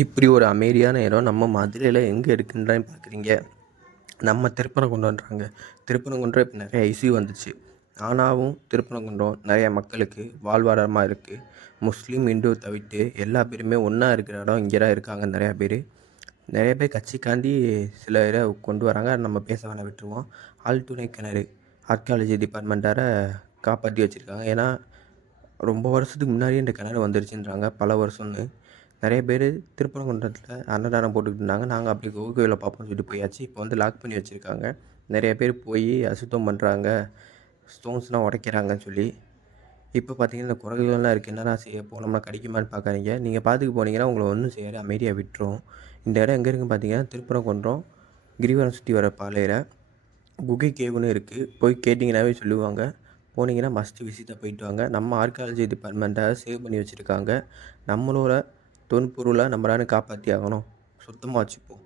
இப்படி ஒரு அமைதியான இடம் நம்ம மதுரையில் எங்கே இருக்குன்னு பார்க்குறீங்க. நம்ம திருப்பரங்குன்றம்ன்றாங்க. திருப்பரங்குன்றம் இப்போ நிறைய இஷ்யூ வந்துச்சு. ஆனாலும் திருப்பரங்குன்றம் நிறைய மக்களுக்கு வாழ்வாதாரமாக இருக்குது. முஸ்லீம், இந்து தவிர்த்து எல்லா பேருமே ஒன்றா இருக்கிற இடம் இங்கே தான் இருக்காங்க. நிறையா பேர் கட்சிக்காண்டி சில இதை கொண்டு வராங்க. நம்ம பேச வேணாம், விட்டுருவோம். ஆழ்துணை கிணறு ஆர்கியாலஜி டிபார்ட்மெண்ட்டார காப்பாற்றி வச்சுருக்காங்க. ஏன்னா ரொம்ப வருஷத்துக்கு முன்னாடியே இந்த கிணறு வந்துருச்சுன்றாங்க, பல வருஷம்னு. நிறைய பேர் திருப்பரங்குன்றத்தில் அன்னதானம் போட்டுக்கிட்டு இருந்தாங்க. நாங்கள் அப்படி கோவிலில் பார்ப்போம்னு சொல்லிட்டு போயாச்சு. இப்போ வந்து லாக் பண்ணி வச்சுருக்காங்க. நிறைய பேர் போய் அசுத்தம் பண்ணுறாங்க, ஸ்டோன்ஸ்லாம் உடைக்கிறாங்கன்னு சொல்லி. இப்போ பார்த்தீங்கன்னா இந்த குரங்குகள்லாம் இருக்குது. என்னடா செய்ய, போனோம்னா கடிக்குமான்னு பார்க்காதீங்க. நீங்கள் பார்த்துக்கு போனீங்கன்னா உங்களை ஒன்றும் செய்யாது, அமைதியாக விட்டுரும். இந்த இடம் எங்கே இருக்குன்னு பார்த்தீங்கன்னா திருப்பரங்குன்றம் கிரிவலம் சுற்றி வர பாதையில் குகை கேவுன்னு இருக்குது. போய் கேட்டிங்கன்னாவே சொல்லுவாங்க. போனீங்கன்னா மஸ்ட்டு விசிட்டாக போயிட்டு வாங்க. நம்ம ஆர்கியாலஜி டிபார்ட்மெண்ட்டை சேவ் பண்ணி வச்சுருக்காங்க. நம்மளோட தொல்பொருளை நம்மளால காப்பாற்றி ஆகணும். சுத்தமாக வச்சுப்போம்.